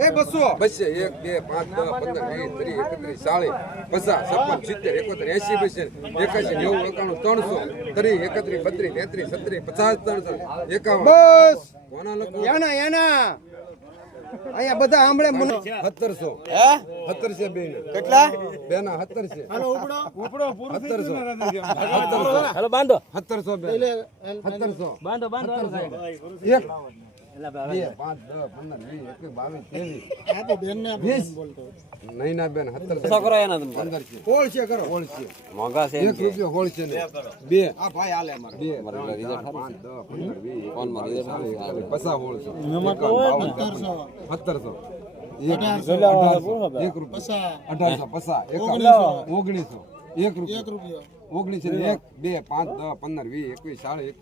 એ 200 બસે 1 2 5 10 15 20 30 31 40 50 56 70 71 80 81 81 90 91 93 32 33 33 50 53 બસ કોના લખો યાના અહીંયા બધા આંબળે 1700 હે 1700 બે કેટલા બેના 1700 હાલો ઉપડો પૂરું 1700 હાલો બાંધો 1700 બે 1700 બાંધો એક 2 5 10 15 20 21 22 23 આ તો બેન ને બોલતો નહીં ના બેન 1700 કરો એના તમે 1500 હોળ છે કરો હોળ છે મોંઘા છે 1 રૂપિયો હોળ છે ને 2 આ ભાઈ હાલે અમાર 2 મારા રિઝલ્ટ 5 10 15 20 કોણ માં રિઝલ્ટ પસા હોળ છે 1700 1 રૂપિયો 1800 પસા 1900 1 રૂપિયો 19 1 2 5 10 15 20 21 40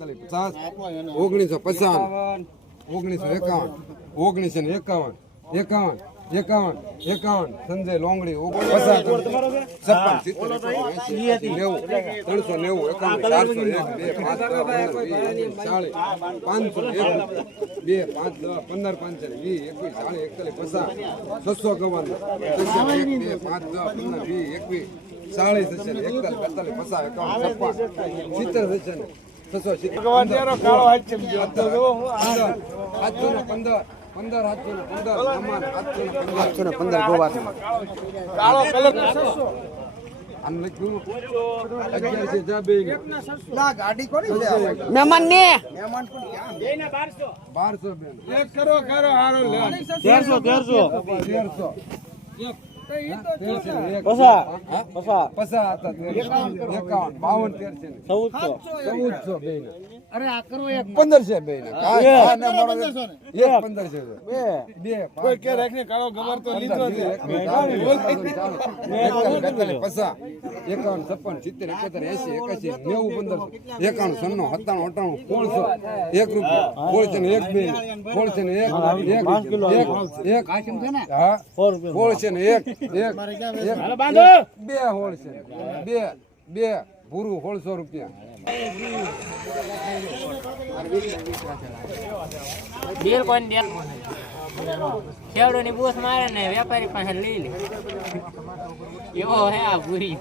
41 50 1951 સંજય લોંગડી 15 ગોવા કાળો કલર મહેમાન ને મહેમાન પણ ક્યાં 1200 બેન એક કરો હારો લે 1300 અરે આ કરો 1500 બે ને 1500 બે કોઈ કે રાખને કાળો ગમર તો લીધો છે 51 56 70 71 80 81 90 1 પૂરું 1600 રૂપિયા બેલ કોણ દે ખેડૂત ની બોસ મારે ને વેપારી પાસે લઈ લે એવો હે આ પૂરી